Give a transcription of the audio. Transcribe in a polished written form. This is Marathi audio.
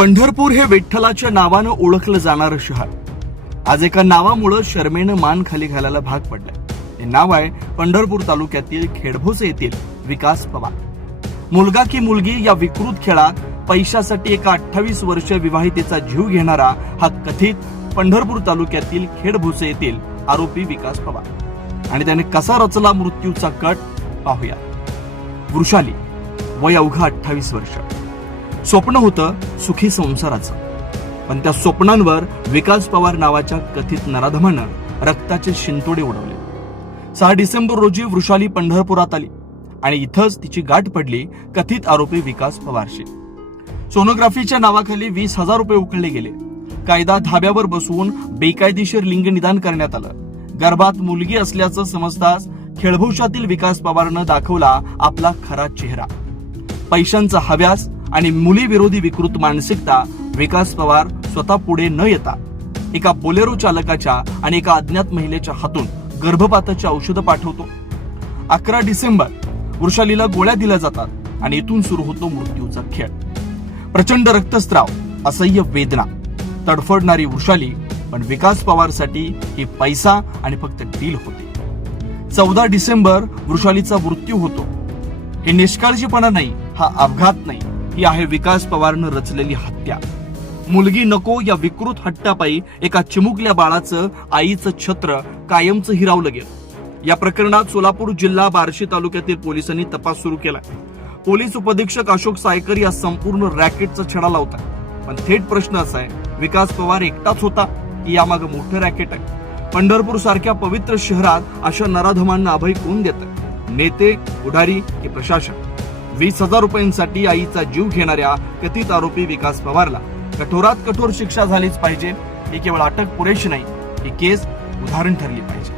पंढरपूर हे विठ्ठलाच्या नावानं ओळखलं जाणारं शहर आज एका नावामुळे शर्मेनं मान खाली घालायला भाग पडलंय. हे नाव आहे पंढरपूर तालुक्यातील खेडभोसे येथील विकास पवार. मुलगा की मुलगी या विकृत खेळात पैशासाठी एका 28 वर्षीय विवाहितेचा जीव घेणारा हा कथित पंढरपूर तालुक्यातील खेडभोसे येथील आरोपी विकास पवार. आणि त्याने कसा रचला मृत्यूचा कट पाहूया. वृषाली, वय अवघा 28 वर्ष. स्वप्न होतं सुखी संसाराचं, पण त्या स्वप्नांवर विकास पवार नावाच्या कथित नराधमानं रक्ताचे शिंतोडे उडवले. 6 डिसेंबर रोजी वृषाली पंढरपुरात आली आणि इथंच तिची गाठ पडली कथित आरोपी विकास पवारशी. सोनोग्राफीच्या नावाखाली 20,000 रुपये उकळले गेले. कायदा धाब्यावर बसवून बेकायदेशीर लिंग निदान करण्यात आलं. गर्भात मुलगी असल्याचं समजताच खेळभोशातील विकास पवारनं दाखवला आपला खरा चेहरा. पैशांचा हव्यास आणि मुलीविरोधी विकृत मानसिकता विकास पवार स्वतः पुढे न येता एका बोलेरो चालकाच्या आणि एका अज्ञात महिलेच्या हातून गर्भपाताची औषधं पाठवतो. 11 डिसेंबर वृषालीला गोळ्या दिल्या जातात आणि इथून सुरू होतो मृत्यूचा खेळ. प्रचंड रक्तस्राव, असह्य वेदना, तडफडणारी वृषाली. पण विकास पवारसाठी ही पैसा आणि फक्त डील होते. 14 डिसेंबर वृषालीचा मृत्यू होतो. हे निष्काळजीपणा नाही, हा अपघात नाही, ही आहे विकास पवारनं रचलेली हत्या. मुलगी नको या विकृत हट्टापायी एका चिमुकल्या बाळाचं आईचं छत्र कायमचं हिरावलं गेलं. या प्रकरणात सोलापूर जिल्हा बार्शी तालुक्यातील पोलिसांनी तपास सुरू केला. पोलीस उपअधीक्षक अशोक सायकर या संपूर्ण रॅकेटचा छडा लावतात. पण थेट प्रश्न असा आहे, विकास पवार एकटाच होता की यामागे मोठं रॅकेट आहे? पंढरपूर सारख्या पवित्र शहरात अशा नराधमांना अभय कोण देतं? नेते, पुढारी की प्रशासन? 20,000 रुपयांसाठी आईचा जीव घेणाऱ्या कथित आरोपी विकास पवारला कठोरात कठोर शिक्षा झालीच पाहिजे. ही केवळ अटक पुरेशी नाही, ही केस उदाहरण ठरली पाहिजे.